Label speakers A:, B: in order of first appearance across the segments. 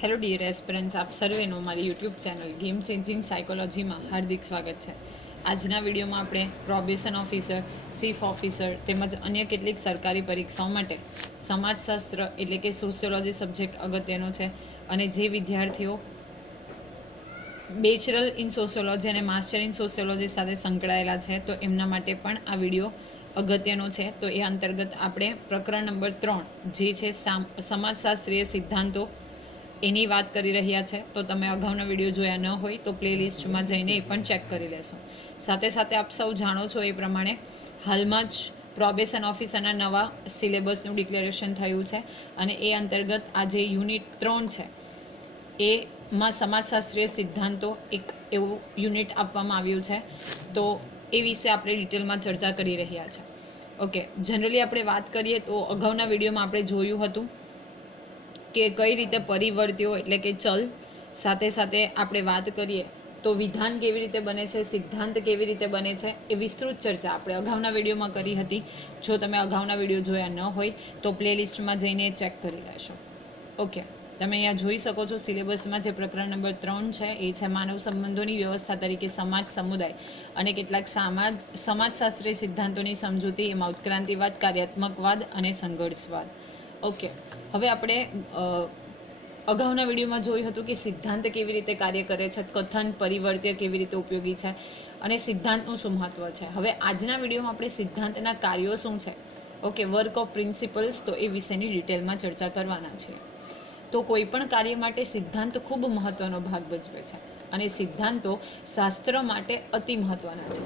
A: Hello dear aspirants આપ સર્વેનું મારી યુટ્યુબ ચેનલ ગેમ ચેન્જિંગ સાયકોલોજીમાં હાર્દિક સ્વાગત છે. આજના વિડીયોમાં આપણે પ્રોબેશન ઓફિસર ચીફ ઓફિસર તેમજ અન્ય કેટલીક સરકારી પરીક્ષાઓ માટે સમાજશાસ્ત્ર એટલે કે સોશિયોલોજી સબ્જેક્ટ અગત્યનો છે અને જે વિદ્યાર્થીઓ બેચરલ ઇન સોશિયોલોજી અને માસ્ટર ઇન સોશિયોલોજી સાથે સંકળાયેલા છે, તો એમના માટે પણ આ વીડિયો અગત્યનો છે. તો એ અંતર્ગત આપણે પ્રકરણ નંબર ત્રણ, જે છે સામ, સમાજશાસ્ત્રીય સિદ્ધાંતો એની વાત કરી રહ્યા છે, તો તમે અગાઉના વીડિયો જોયા ન હોય તો પ્લેલિસ્ટમાં જઈને એ પણ ચેક કરી લેશો. સાથે સાથે આપ સૌ જાણો છો એ પ્રમાણે હાલમાં જ પ્રોબેશન ઓફિસરના નવા સિલેબસનું ડિક્લેરેશન થયું છે અને એ અંતર્ગત આ જે યુનિટ ત્રણ છે, એમાં સમાજશાસ્ત્રીય સિદ્ધાંતો એક એવું યુનિટ આપવામાં આવ્યું છે. તો એ વિશે આપણે ડિટેલમાં ચર્ચા કરી રહ્યા છે. ઓકે, જનરલી આપણે વાત કરીએ તો અગાઉના વિડીયોમાં આપણે જોયું હતું કે કઈ રીતે પરિવર્ત્યો એટલે કે ચલ, સાથે સાથે આપણે વાત કરીએ, તો વિધાન કેવી રીતે બને છે, સિદ્ધાંત કેવી રીતે બને છે, એ વિસ્તૃત ચર્ચા આપણે અગાઉના વિડીયોમાં કરી હતી. જો તમે અગાઉના વીડિયો જોયા ન હોય, તો પ્લેલિસ્ટમાં જઈને ચેક કરી લેશો. ઓકે, તમે અહીંયા જોઈ શકો છો, સિલેબસમાં જે પ્રકરણ નંબર ત્રણ છે, એ છે માનવ સંબંધોની વ્યવસ્થા તરીકે સમાજ સમુદાય અને કેટલાક સમાજ, સમાજશાસ્ત્રીય સિદ્ધાંતોની સમજૂતી, એમાં ઉત્ક્રાંતિવાદ, કાર્યાત્મકવાદ અને સંઘર્ષવાદ. ઓકે. હવે આપણે અગાઉના વિડીયોમાં જોયું હતું કે સિદ્ધાંત કેવી રીતે કાર્ય કરે છે, કથન પરિવર્ત્ય કેવી રીતે ઉપયોગી છે અને સિદ્ધાંતનું શું મહત્વ છે. હવે આજના વિડીયોમાં આપણે સિદ્ધાંતના કાર્યો શું છે? ઓકે વર્ક ઓફ પ્રિન્સિપલ્સ તો એ વિશેની ડિટેલમાં ચર્ચા કરવાના છે. તો કોઈ પણ કાર્ય માટે સિદ્ધાંત ખૂબ મહત્વનો ભાગ ભજવે છે અને સિદ્ધાંતો શાસ્ત્ર માટે અતિ મહત્વના છે.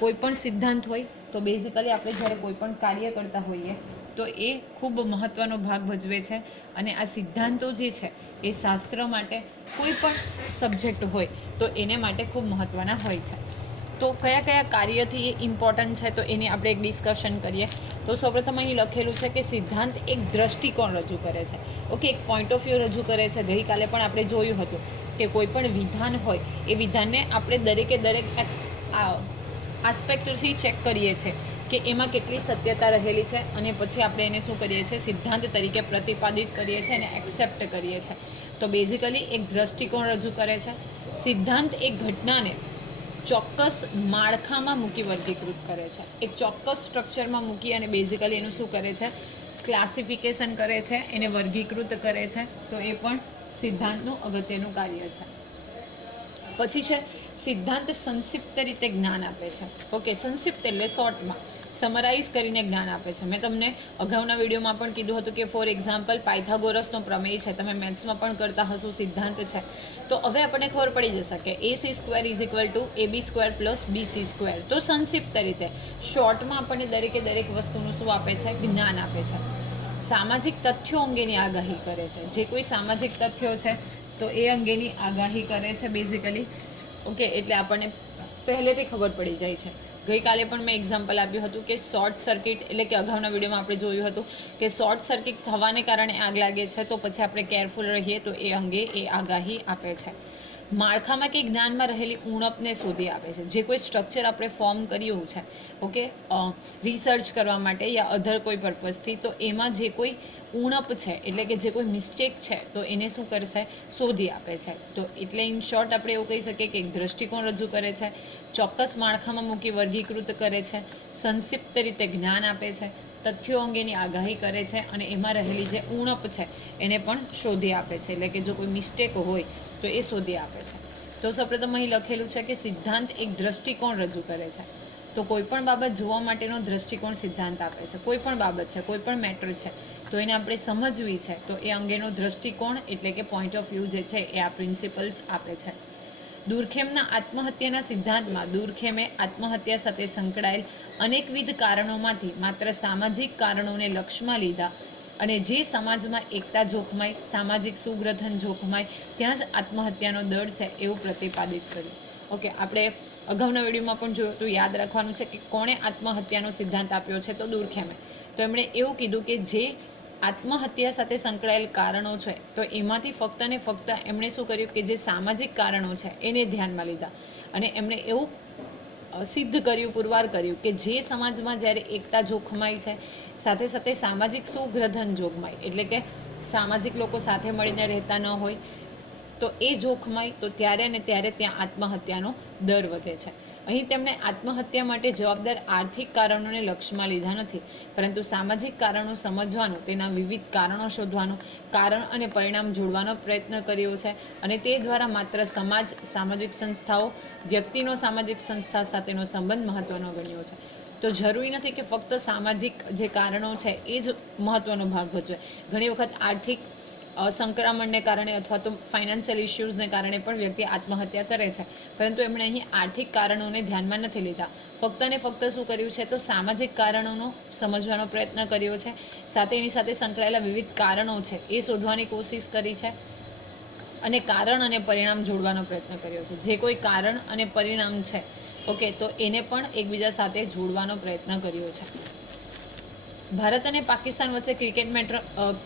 A: કોઈ પણ સિદ્ધાંત હોય તો બેઝિકલી આપણે જ્યારે કોઈ પણ કાર્ય કરતા હોઈએ તો એ ખૂબ મહત્ત્વનો ભાગ ભજવે છે અને આ સિદ્ધાંતો જે છે એ શાસ્ત્ર માટે કોઈ પણ સબ્જેક્ટ હોય તો એને માટે ખૂબ મહત્ત્વના હોય છે. તો કયા કયા કાર્યથી એ ઇમ્પોર્ટન્ટ છે તો એની આપણે એક ડિસ્કશન કરીએ. તો સૌપ્રથમ અહીં લખેલું છે કે સિદ્ધાંત એક દ્રષ્ટિકોણ રજૂ કરે છે. ઓકે એક પોઈન્ટ ઓફ વ્યૂ રજૂ કરે છે. ગઈકાલે પણ આપણે જોયું હતું કે કોઈ પણ વિધાન હોય એ વિધાનને આપણે દરેકે દરેક એક્સ આસ્પેક્ટથી ચેક કરીએ છીએ. કે એમાં કેટલી સત્યતા રહેલી છે અને પછી આપણે એને શું કરીએ છીએ? સિદ્ધાંત તરીકે પ્રતિપાદિત કરીએ છીએ અને એક્સેપ્ટ કરીએ છીએ. તો બેઝિકલી એક દ્રષ્ટિકોણ રજૂ કરે છે. સિદ્ધાંત એક ઘટનાને ચોક્કસ માળખામાં મૂકી વર્ગીકૃત કરે છે. એક ચોક્કસ સ્ટ્રક્ચરમાં મૂકી અને બેઝિકલી એનું શું કરે છે? ક્લાસિફિકેશન કરે છે, એને વર્ગીકૃત કરે છે. તો એ પણ સિદ્ધાંતનું અગત્યનું કાર્ય છે. પછી છે, સિદ્ધાંત સંક્ષિપ્ત રીતે જ્ઞાન આપે છે. ઓકે સંક્ષિપ્ત એટલે શોર્ટમાં સમરાઇઝ કરીને જ્ઞાન આપે છે. મેં તમને અગાઉના વિડીયોમાં પણ કીધું હતું કે ફોર એક્ઝામ્પલ પાયથાગોરસનો પ્રમેય છે. તમે મેથ્સમાં પણ કરતા હશો, સિદ્ધાંત છે. તો હવે આપણને ખબર પડી જશે કે A C square is equal to A B square plus B C square તો સંક્ષિપ્ત રીતે શોર્ટમાં આપણને દરેકે દરેક વસ્તુનું શું આપે છે? જ્ઞાન આપે છે. સામાજિક તથ્યો અંગેની આગાહી કરે છે. જે કોઈ સામાજિક તથ્યો છે, તો એ અંગેની આગાહી કરે છે બેઝિકલી ઓકે એટલે આપણને પહેલેથી ખબર પડી જાય છે. ગઈકાલે પણ મેં એક્ઝામ્પલ આપ્યું હતું કે શોર્ટ સર્કિટ એટલે કે અગાઉના વિડીયોમાં આપણે જોયું હતું કે શોર્ટ સર્કિટ થવાને કારણે આગ લાગે છે, તો પછી આપણે કેરફુલ રહીએ તો એ અંગે એ આગાહી આપે છે. માળખામાં કે જ્ઞાનમાં રહેલી ઉણપને શોધી આપે છે. જે કોઈ સ્ટ્રક્ચર આપણે ફોર્મ કર્યું છે ઓકે રિસર્ચ કરવા માટે યા અધર કોઈ પર્પઝથી તો એમાં જે કોઈ ઉણપ છે, એટલે કે જે કોઈ મિસ્ટેક છે, તો એને શું કરશે? શોધી આપે છે. તો એટલે ઇન શોર્ટ આપણે એવું કહી શકીએ કે એક દ્રષ્ટિકોણ રજૂ કરે છે, ચોક્કસ માળખામાં મૂકી વર્ગીકૃત કરે છે, સંક્ષિપ્ત રીતે જ્ઞાન આપે છે તથ્યો અંગેની આગાહી કરે છે અને એમાં રહેલી જે ઉણપ છે, એને પણ શોધી આપે છે. એટલે કે જો કોઈ મિસ્ટેક હોય, તો એ શોધી આપે છે. તો સૌપ્રથમ અહીં લખેલું છે કે સિદ્ધાંત એક દ્રષ્ટિકોણ રજૂ કરે છે. તો કોઈ પણ બાબત જોવા માટેનો દ્રષ્ટિકોણ સિદ્ધાંત આપે છે. કોઈ પણ બાબત છે, કોઈ પણ મેટર છે, તો એને આપણે સમજવી છે. તો એ અંગેનો દ્રષ્ટિકોણ એટલે કે પોઈન્ટ ઓફ વ્યૂ જે છે, એ આ પ્રિન્સિપલ્સ આપે છે. દુર્ખેમના આત્મહત્યાના સિદ્ધાંતમાં દુર્ખેમે આત્મહત્યા સાથે સંકળાયેલ અનેકવિધ કારણોમાંથી માત્ર સામાજિક કારણોને લક્ષ્યમાં લીધા અને જે સમાજમાં એકતા જોખમાય, સામાજિક સુગ્રથન જોખમાય, ત્યાં જ આત્મહત્યાનો દર છે એવું પ્રતિપાદિત કર્યું. ઓકે, આપણે અગાઉના વિડીયોમાં પણ જોયું તો યાદ રાખવાનું છે કે કોણે આત્મહત્યાનો સિદ્ધાંત આપ્યો છે તો દુર્ખેમે. તો એમણે એવું કીધું કે જે આત્મહત્યા સાથે સંકળાયેલ કારણો છે, તો એમાંથી ફક્ત ને ફક્ત એમણે શું કર્યું કે જે સામાજિક કારણો છે, એને ધ્યાનમાં લીધા. અને એમણે એવું સિદ્ધ કર્યું, પુરવાર કર્યું કે જે સમાજમાં જ્યારે એકતા જોખમાય છે, સાથે સાથે સામાજિક સુગ્રધન જોખમાય. એટલે કે સામાજિક લોકો સાથે મળીને રહેતા ન હોય, તો એ જોખમાય, તો ત્યારે ને ત્યારે ત્યાં આત્મહત્યાનો દર વધે છે. અહીં તેમણે આત્મહત્યા માટે જવાબદાર આર્થિક કારણોને લક્ષ્યમાં લીધા નથી, પરંતુ સામાજિક કારણો સમજવાનું, તેના વિવિધ કારણો શોધવાનું, કારણ અને પરિણામ જોડવાનો પ્રયત્ન કર્યો છે અને તે દ્વારા માત્ર સમાજ, સામાજિક સંસ્થાઓ, વ્યક્તિનો સામાજિક સંસ્થા સાથેનો સંબંધ મહત્વનો ગણ્યો છે. તો જરૂરી નથી કે ફક્ત સામાજિક જે કારણો છે એ જ મહત્વનો ભાગ ભજવે. ઘણી વખત આર્થિક સંક્રમણને કારણે અથવા તો ફાઇનાન્શિયલ ઇશ્યુઝને કારણે પણ વ્યક્તિ આત્મહત્યા કરે છે. પરંતુ એમણે અહીં આર્થિક કારણોને ધ્યાનમાં નથી લીધા. ફક્ત ને ફક્ત શું કર્યું છે? તો સામાજિક કારણોનો સમજવાનો પ્રયત્ન કર્યો છે. સાથે એની સાથે સંકળાયેલા વિવિધ કારણો છે. એ શોધવાની કોશિશ કરી છે અને કારણ અને પરિણામ જોડવાનો પ્રયત્ન કર્યો છે. જે કોઈ કારણ અને પરિણામ છે, ઓકે, તો એને પણ એકબીજા સાથે જોડવાનો પ્રયત્ન કર્યો છે. ભારત અને પાકિસ્તાન વચ્ચે ક્રિકેટ મેચ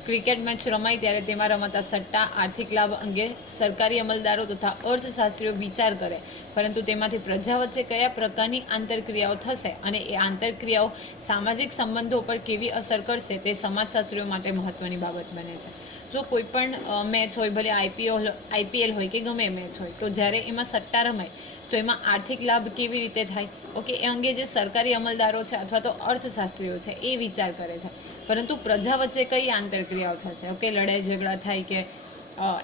A: ક્રિકેટ મેચ રમાઈ ત્યારે તેમાં રમાતા સટ્ટા, આર્થિક લાભ અંગે સરકારી અમલદારો તથા અર્થશાસ્ત્રીઓ વિચાર કરે. પરંતુ તેમાંથી પ્રજા વચ્ચે કયા પ્રકારની આંતરક્રિયાઓ થશે અને એ આંતરક્રિયાઓ સામાજિક સંબંધો પર કેવી અસર કરશે તે સમાજશાસ્ત્રીઓ માટે મહત્ત્વની બાબત બને છે. જો કોઈ પણ મેચ હોય, ભલે આઈપીએલ આઈપીએલ હોય કે ગમે મેચ હોય, તો જ્યારે એમાં સટ્ટા રમાય તો એમાં આર્થિક લાભ કેવી રીતે થાય? ઓકે, એ અંગે જે સરકારી અમલદારો છે અથવા તો અર્થશાસ્ત્રીઓ છે, એ વિચાર કરે છે. પરંતુ પ્રજા વચ્ચે કઈ આંતરક્રિયાઓ થશે? ઓકે, લડાઈ ઝઘડા થાય કે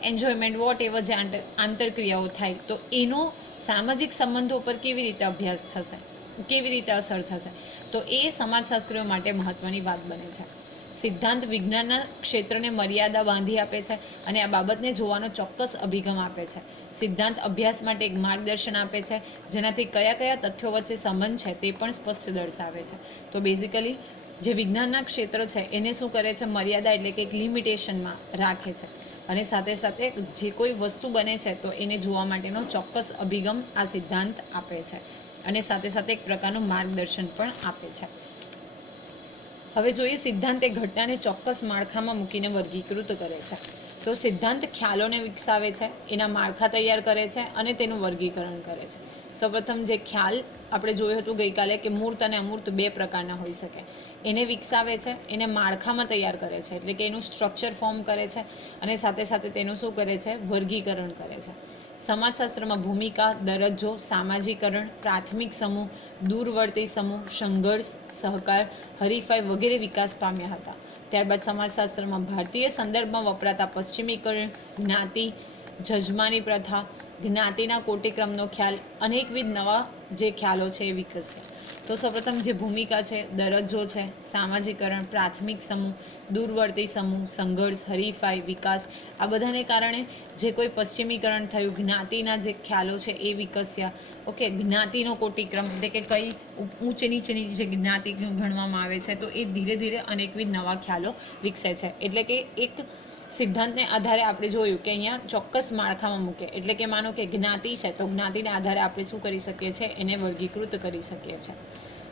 A: એન્જોયમેન્ટ વોટ એવા જે આંતર આંતરક્રિયાઓ થાય, તો એનો સામાજિક સંબંધો પર કેવી રીતે અભ્યાસ થશે? કેવી રીતે અસર થશે? તો એ સમાજશાસ્ત્રીઓ માટે મહત્ત્વની વાત બને છે. સિદ્ધાંત વિજ્ઞાનના ક્ષેત્રને મર્યાદા બાંધી આપે છે અને આ બાબતને જોવાનો ચોક્કસ અભિગમ આપે છે. સિદ્ધાંત અભ્યાસ માટે એક માર્ગદર્શન આપે છે, જેનાથી કયા કયા તથ્યો વચ્ચે સંબંધ છે તે પણ સ્પષ્ટ દર્શાવે છે. તો બેઝિકલી જે વિજ્ઞાનના ક્ષેત્ર છે એને શું કરે છે? મર્યાદા એટલે કે એક લિમિટેશનમાં રાખે છે. અને સાથે સાથે જે કોઈ વસ્તુ બને છે તો એને જોવા માટેનો ચોક્કસ અભિગમ આ સિદ્ધાંત આપે છે. અને સાથે સાથે એક પ્રકારનું માર્ગદર્શન પણ આપે છે. હવે જોઈએ સિદ્ધાંત એ ઘટનાને ચોક્કસ માળખામાં મૂકીને વર્ગીકૃત કરે છે, તો સિદ્ધાંત ખ્યાલોને વિકસાવે છે, એના માળખા તૈયાર કરે છે અને તેનું વર્ગીકરણ કરે છે. સૌપ્રથમ જે ખ્યાલ આપણે જોયું હતું ગઈકાલે કે મૂર્ત અને અમૂર્ત બે પ્રકારના હોઈ શકે. એને વિકસાવે છે, એને માળખામાં તૈયાર કરે છે, એટલે કે એનું સ્ટ્રક્ચર ફોર્મ કરે છે અને સાથે સાથે તેનું શું કરે છે? વર્ગીકરણ કરે છે. સમાજશાસ્ત્રમાં ભૂમિકા, દરજ્જો, સામાજિકરણ, પ્રાથમિક સમૂહ, દૂરવર્તી સમૂહ, સંઘર્ષ, સહકાર, હરીફાઈ વગેરે વિકાસ પામ્યા હતા. ત્યારબાદ સમાજશાસ્ત્રમાં ભારતીય સંદર્ભમાં વપરાતા પશ્ચિમીકરણ, જ્ઞાતિ, જજમાની પ્રથા જ્ઞાતિના કોટિક્રમનો ખ્યાલ અનેકવિધ નવા જે ખ્યાલો છે એ વિકસ્યા તો સૌપ્રથમ જે ભૂમિકા છે, દરજ્જો છે, સામાજિકરણ, પ્રાથમિક સમૂહ, દૂરવર્તી સમૂહ, સંઘર્ષ, હરીફાઈ, વિકાસ, આ બધાને કારણે જે કોઈ પશ્ચિમીકરણ થયું, જ્ઞાતિના જે ખ્યાલો છે એ વિકસ્યા. ઓકે, જ્ઞાતિનો કોટિક્રમ એટલે કે કઈ ઊંચ નીચેની જે જ્ઞાતિ ગણવામાં આવે છે, તો એ ધીરે ધીરે અનેકવિધ નવા ખ્યાલો વિકસે છે. એટલે કે એક સિદ્ધાંતને આધારે આપણે જોયું કે અહીંયા ચોક્કસ માળખામાં મૂકે. એટલે કે માનો કે જ્ઞાતિ છે, તો જ્ઞાતિને આધારે આપણે શું કરી શકીએ છીએ? એને વર્ગીકૃત કરી શકીએ છીએ.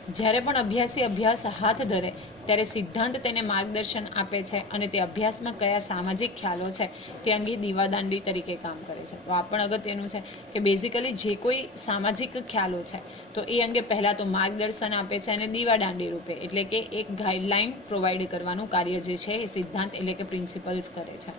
A: જ્યારે પણ અભ્યાસી અભ્યાસ હાથ ધરે ત્યારે સિદ્ધાંત તેને માર્ગદર્શન આપે છે અને તે અભ્યાસમાં કયા સામાજિક ખ્યાલો છે તે અંગે દીવાદાંડી તરીકે કામ કરે છે. તો આ પણ અગત્યનું છે કે બેઝિકલી જે કોઈ સામાજિક ખ્યાલો છે તો એ અંગે પહેલાં તો માર્ગદર્શન આપે છે અને દીવાદાંડી રૂપે. એટલે કે એક ગાઈડલાઇન પ્રોવાઈડ કરવાનું કાર્ય જે છે એ સિદ્ધાંત એટલે કે પ્રિન્સિપલ્સ કરે છે.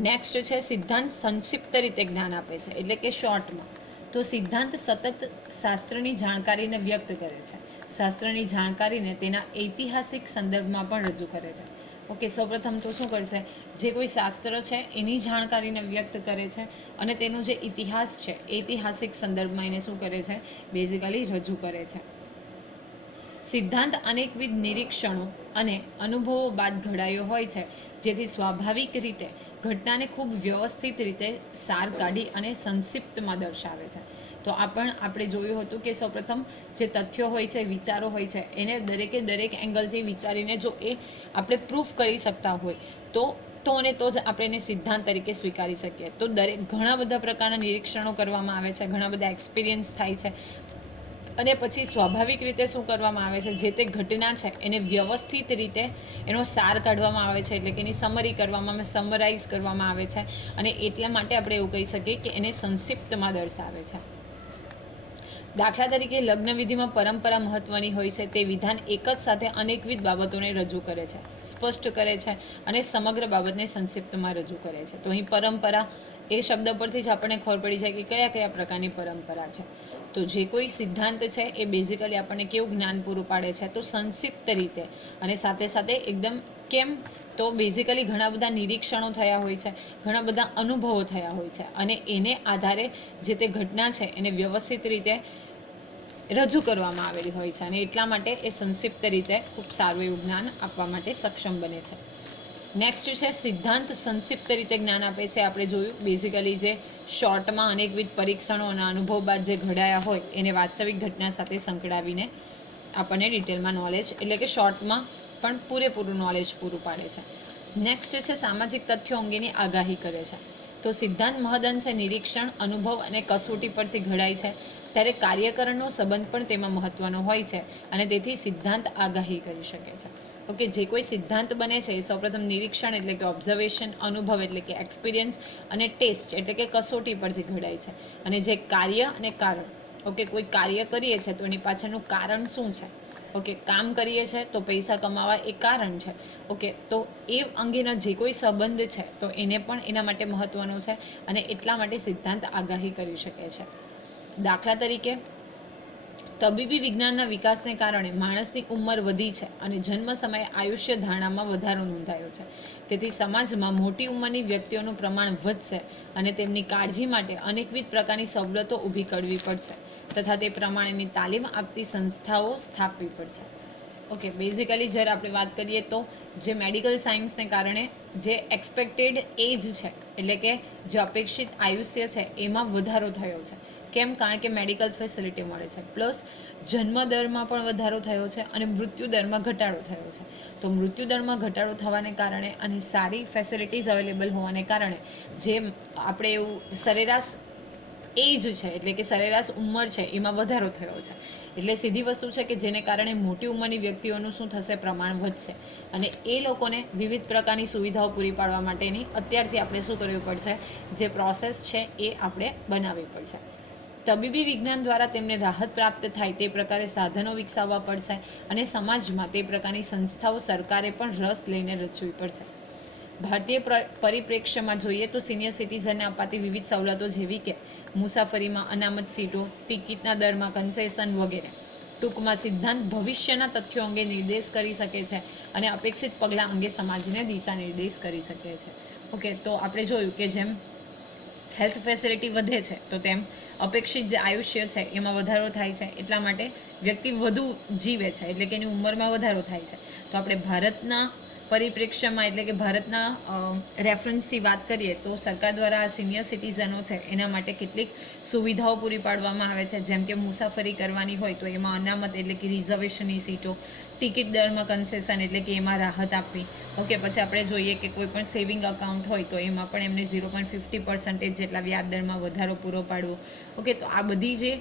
A: નેક્સ્ટ છે સિદ્ધાંત સંક્ષિપ્ત રીતે જ્ઞાન આપે છે. એટલે કે શોર્ટમાં તો સિદ્ધાંત સતત શાસ્ત્રની જાણકારીને વ્યક્ત કરે છે. શાસ્ત્રની જાણકારીને તેના ઐતિહાસિક સંદર્ભમાં પણ રજૂ કરે છે. ઓકે, સૌપ્રથમ તો શું કરશે? જે કોઈ શાસ્ત્ર છે, એની જાણકારીને વ્યક્ત કરે છે અને તેનો જે ઇતિહાસ છે, ઐતિહાસિક સંદર્ભમાં એને શું કરે છે? બેઝિકલી રજૂ કરે છે. સિદ્ધાંત અનેકવિધ નિરીક્ષણો અને અનુભવો બાદ ઘડાયો હોય છે, જેથી સ્વાભાવિક રીતે ઘટનાને ખૂબ વ્યવસ્થિત રીતે સાર કાઢી અને સંક્ષિપ્તમાં દર્શાવે છે. તો આ પણ આપણે જોયું હતું કે સૌપ્રથમ જે તથ્યો હોય છે, વિચારો હોય છે, એને દરેકે દરેક એંગલથી વિચારીને જો એ આપણે પ્રૂફ કરી શકતા હોય, તો તો અને તો જ આપણે એને સિદ્ધાંત તરીકે સ્વીકારી શકીએ. તો દરેક ઘણા બધા પ્રકારના નિરીક્ષણો કરવામાં આવે છે, ઘણા બધા એક્સપિરિયન્સ થાય છે. અને પછી સ્વાભાવિક રીતે શું કરવામાં આવે છે? જે તે ઘટના છે, એને વ્યવસ્થિત રીતે એનો સાર કાઢવામાં આવે છે, એટલે કે એની સમરી કરવામાં સમરાઇઝ કરવામાં આવે છે. અને એટલા માટે આપણે એવું કહી શકીએ કે એને સંક્ષિપ્તમાં દર્શાવે છે. દાખલા તરીકે લગ્ન વિધિમાં પરંપરા મહત્વની હોય છે, તે વિધાન એક જ સાથે અનેકવિધ બાબતોને રજૂ કરે છે, સ્પષ્ટ કરે છે અને સમગ્ર બાબતને સંક્ષિપ્તમાં રજૂ કરે છે. તો અહીં પરંપરા એ શબ્દ પરથી જ આપણને ખબર પડી જાય કે કયા કયા પ્રકારની પરંપરા છે. તો જે કોઈ સિદ્ધાંત છે એ બેઝિકલી આપણને કેવું જ્ઞાન પૂરું પાડે છે તો સંક્ષિપ્ત રીતે. અને સાથે સાથે એકદમ કેમ? તો બેઝિકલી ઘણા બધા નિરીક્ષણો થયા હોય છે, ઘણા બધા અનુભવો થયા હોય છે અને એને આધારે જે તે ઘટના છે એને વ્યવસ્થિત રીતે રજૂ કરવામાં આવેલી હોય છે અને એટલા માટે એ સંક્ષિપ્ત રીતે ખૂબ સારું એવું જ્ઞાન આપવા માટે સક્ષમ બને છે. નેક્સ્ટ છે, સિદ્ધાંત સંક્ષિપ્ત રીતે જ્ઞાન આપે છે. આપણે જોયું બેઝિકલી જે શોર્ટમાં અનેકવિધ પરીક્ષણો અને અનુભવ બાદ જે ઘડાયા હોય, એને વાસ્તવિક ઘટના સાથે સંકળાવીને આપણને ડિટેલમાં નોલેજ એટલે કે શોર્ટમાં પણ પૂરેપૂરું નોલેજ પૂરું પાડે છે. નેક્સ્ટ છે, સામાજિક તથ્યો અંગેની આગાહી કરે છે. તો સિદ્ધાંત મહદઅંશે નિરીક્ષણ, અનુભવ અને કસોટી પરથી ઘડાય છે. ત્યારે કાર્યકરણનો સંબંધ પણ તેમાં મહત્ત્વનો હોય છે અને તેથી સિદ્ધાંત આગાહી કરી શકે છે. ઓકે, જે કોઈ સિદ્ધાંત બને છે, એ સૌપ્રથમ નિરીક્ષણ એટલે કે ઓબ્ઝર્વેશન અનુભવ એટલે કે એક્સપિરિયન્સ અને ટેસ્ટ એટલે કે કસોટી પરથી ઘડાય છે. અને જે કાર્ય અને કારણ. ઓકે, કોઈ કાર્ય કરીએ છીએ તો એની પાછળનું કારણ શું છે? ઓકે, કામ કરીએ છીએ તો પૈસા કમાવા એ કારણ છે. ઓકે, તો એ અંગેના જે કોઈ સંબંધ છે તો એને પણ એના માટે મહત્ત્વનો છે અને એટલા માટે સિદ્ધાંત આગાહી કરી શકે છે. દાખલા તરીકે તબીબી વિજ્ઞાનના વિકાસને કારણે માણસની ઉંમર વધી છે અને જન્મ સમયે આયુષ્ય ધારણામાં વધારો નોંધાયો છે. તેથી સમાજમાં મોટી ઉંમરની વ્યક્તિઓનું પ્રમાણ વધશે અને તેમની કાળજી માટે અનેકવિધ પ્રકારની સવલતો ઊભી કરવી પડશે તથા તે પ્રમાણેની તાલીમ આપતી સંસ્થાઓ સ્થાપવી પડશે. ઓકે બેઝિકલી જ્યારે આપણે વાત કરીએ તો જે મેડિકલ સાયન્સને કારણે જે એક્સપેક્ટેડ એજ છે, એટલે કે જે અપેક્ષિત આયુષ્ય છે, એમાં વધારો થયો છે. કેમ? કારણ કે મેડિકલ ફેસિલિટી મળે છે. પ્લસ જન્મ દરમાં પણ વધારો થયો છે અને મૃત્યુ દરમાં ઘટાડો થયો છે. તો મૃત્યુ દરમાં ઘટાડો થવાને કારણે અને સારી ફેસિલિટીઝ અવેલેબલ હોવાને કારણે જે આપણે એવું સરેરાશ એજ છે, એટલે કે સરેરાશ ઉંમર છે, એમાં વધારો થયો છે. એટલે સીધી વસ્તુ છે કે જેને કારણે મોટી ઉંમરની વ્યક્તિઓનું શું થશે, પ્રમાણ વધશે. અને એ લોકોને વિવિધ પ્રકારની સુવિધાઓ પૂરી પાડવા માટેની અત્યારથી આપણે શું કરવી પડશે, જે પ્રોસેસ છે એ આપણે બનાવવી પડશે. તબીબી વિજ્ઞાન દ્વારા તેમને રાહત પ્રાપ્ત થાય તે પ્રકારે સાધનો વિકસાવવા પડશે અને સમાજમાં તે પ્રકારની સંસ્થાઓ સરકારે પણ રસ લઈને રચવી પડશે. ભારતીય પરિપ્રેક્ષ્યમાં જોઈએ તો સિનિયર સિટીઝનને અપાતી વિવિધ સવલતો જેવી કે મુસાફરીમાં અનામત સીટો, ટિકિટના દરમાં કન્સેશન વગેરે. ટૂંકમાં સિદ્ધાંત ભવિષ્યના તથ્યો અંગે નિર્દેશ કરી શકે છે અને અપેક્ષિત પગલાં અંગે સમાજને દિશા નિર્દેશ કરી શકે છે. ઓકે, તો આપણે જોયું કે જેમ હેલ્થ ફેસિલિટી વધે છે, તો તેમ અપેક્ષિત જે આયુષ્ય છે એમાં વધારો થાય છે. એટલા માટે વ્યક્તિ વધુ જીવે છે, એટલે કે એની ઉંમરમાં વધારો થાય છે. તો આપણે ભારતના પરિપ્રેક્ષ્યમાં, એટલે કે ભારતના રેફરન્સથી વાત કરીએ, તો સરકાર દ્વારા સિનિયર સિટીઝનો છે, એના માટે કેટલીક સુવિધાઓ પૂરી પાડવામાં આવે છે. જેમ કે મુસાફરી કરવાની હોય તો એમાં અનામત, એટલે કે રિઝર્વેશનની સીટો, ટિકિટ દરમાં કન્સેશન એટલે કે એમાં રાહત આપવી. ઓકે, પછી આપણે જોઈએ કે કોઈ પણ સેવિંગ અકાઉન્ટ હોય તો એમાં પણ એમને ઝીરો પોઈન્ટ ફિફ્ટી પર્સન્ટેજ જેટલા વ્યાજ દરમાં વધારો પૂરો પાડવો. ઓકે, તો આ બધી જે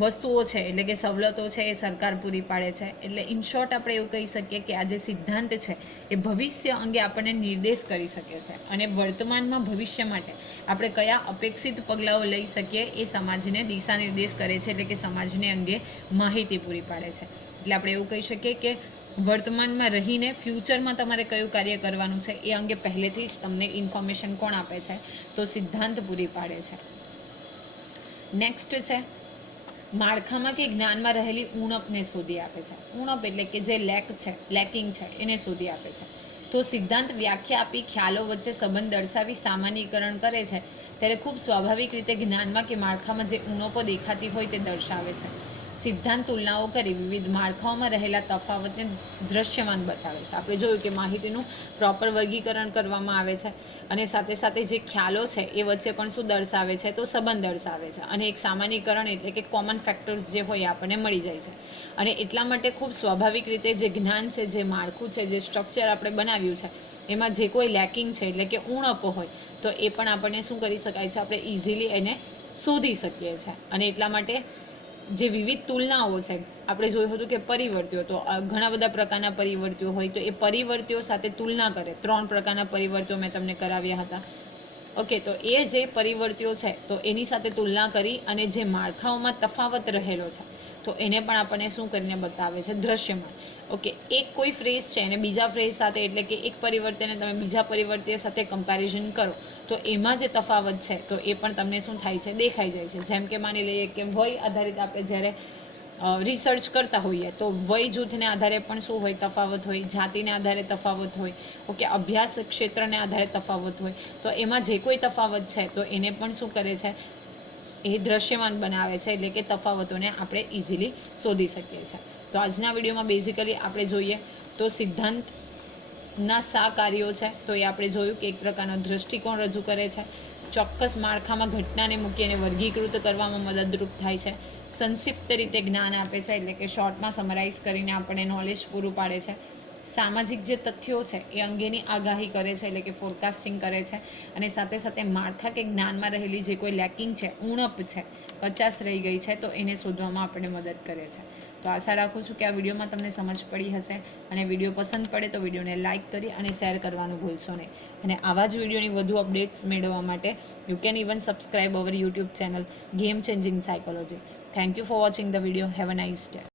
A: વસ્તુઓ છે, એટલે કે સવલતો છે એ સરકાર પૂરી પાડે છે. એટલે ઇન શોર્ટ આપણે એવું કહી શકીએ કે આ જે સિદ્ધાંત છે, એ ભવિષ્ય અંગે આપણને નિર્દેશ કરી શકે છે. અને વર્તમાનમાં ભવિષ્ય માટે આપણે કયા અપેક્ષિત પગલાઓ લઈ શકીએ એ સમાજને દિશા નિર્દેશ કરે છે, એટલે કે સમાજને અંગે માહિતી પૂરી પાડે છે. એટલે આપણે એવું કહી શકીએ કે વર્તમાનમાં રહીને ફ્યુચરમાં તમારે કયું કાર્ય કરવાનું છે, એ અંગે પહેલેથી જ તમને ઇન્ફોર્મેશન કોણ આપે છે, તો સિદ્ધાંત પૂરી પાડે છે. નેક્સ્ટ છે માળખામાં કે જ્ઞાનમાં રહેલી ઉણપને શોધી આપે છે. ઉણપ એટલે કે જે લેક છે, લેકિંગ છે, એને શોધી આપે છે. તો સિદ્ધાંત વ્યાખ્યા આપી ખ્યાલો વચ્ચે સંબંધ દર્શાવી સામાન્યકરણ કરે છે. ત્યારે ખૂબ સ્વાભાવિક રીતે જ્ઞાનમાં કે માળખામાં જે ઉણપો દેખાતી હોય તે દર્શાવે છે. સિદ્ધાંત તુલનાઓ કરી વિવિધ માળખાઓમાં રહેલા તફાવતને દ્રશ્યમાન બતાવે છે. આપણે જોયું કે માહિતીનું પ્રોપર વર્ગીકરણ કરવામાં આવે છે અને સાથે સાથે જે ખ્યાલો છે એ વચ્ચે પણ શું દર્શાવે છે તો સંબંધ દર્શાવે છે. અને એક સામાન્યકરણ એટલે કે કોમન ફેક્ટર્સ જે હોય આપણને મળી જાય છે. અને એટલા માટે ખૂબ સ્વાભાવિક રીતે જે જ્ઞાન છે, જે માળખું છે, જે સ્ટ્રક્ચર આપણે બનાવ્યું છે, એમાં જે કોઈ લેકિંગ છે એટલે કે ઉણપો હોય તો એ પણ આપણને શું કરી શકાય છે? આપણે ઇઝીલી એને શોધી શકીએ છીએ અને એટલા માટે જે વિવિધ તુલનાઓ છે, આપણે જોયું હતું કે પરિવર્તિઓ, તો ઘણા બધા પ્રકારના પરિવર્તીઓ હોય તો એ પરિવર્તિઓ સાથે તુલના કરે. ત્રણ પ્રકારના પરિવર્તિઓ મેં તમને કરાવ્યા હતા. ઓકે, તો એ જે પરિવર્તિઓ છે, તો એની સાથે તુલના કરી અને જે માળખાઓમાં તફાવત રહેલો છે, તો એને પણ આપણને શું કરીને બતાવે છે? દ્રશ્યમાં ઓકે, એક કોઈ ફ્રેઝ છે અને બીજા ફ્રેઝ સાથે એટલે કે એક પરિવર્તનને તમે બીજા પરિવર્તીય સાથે કમ્પેરિઝન કરો. તો એમાં જે તફાવત છે, તો એ પણ તમને શું થાય છે, દેખાઈ જાય છે. જેમ કે માની લઈએ કે વય આધારિત આપણે જ્યારે રિસર્ચ કરતા હોઈએ, તો વય જૂથને આધારે પણ શું હોય, તફાવત હોય, જાતિને આધારે તફાવત હોય, ઓકે, અભ્યાસ ક્ષેત્રને આધારે તફાવત હોય, તો એમાં જે કોઈ તફાવત છે, તો એને પણ શું કરે છે, એ દ્રશ્યમાન બનાવે છે, એટલે કે તફાવતોને આપણે ઇઝીલી શોધી શકીએ છીએ તો આજના વિડીયોમાં બેઝિકલી આપણે જોઈએ, તો સિદ્ધાંતના સા કાર્યો છે, તો એ આપણે જોયું કે એક પ્રકારનો દૃષ્ટિકોણ રજૂ કરે છે. ચોક્કસ માળખામાં ઘટનાને મૂકી અને વર્ગીકૃત કરવામાં મદદરૂપ થાય છે. સંક્ષિપ્ત રીતે જ્ઞાન આપે છે, એટલે કે શોર્ટમાં સમરાઇઝ કરીને આપણે નોલેજ પૂરું પાડે છે. સામાજિક જે તથ્યો છે, એ અંગેની આગાહી કરે છે, એટલે કે ફોરકાસ્ટિંગ કરે છે. અને સાથે સાથે માળખા કે જ્ઞાનમાં રહેલી જે કોઈ લેકિંગ છે, ઉણપ છે કચાશ રહી ગઈ છે, તો એને શોધવામાં આપણને મદદ કરે છે. તો આશા રાખું છું કે આ વિડીયોમાં તમને સમજ પડી હશે અને વીડિયો પસંદ પડે તો વિડીયોને લાઇક કરી અને શેર કરવાનું ભૂલશો નહીં. અને આવા જ વિડીયોની વધુ અપડેટ્સ મેળવવા માટે you can even subscribe our YouTube channel game changing psychology thank you for watching the video have a nice day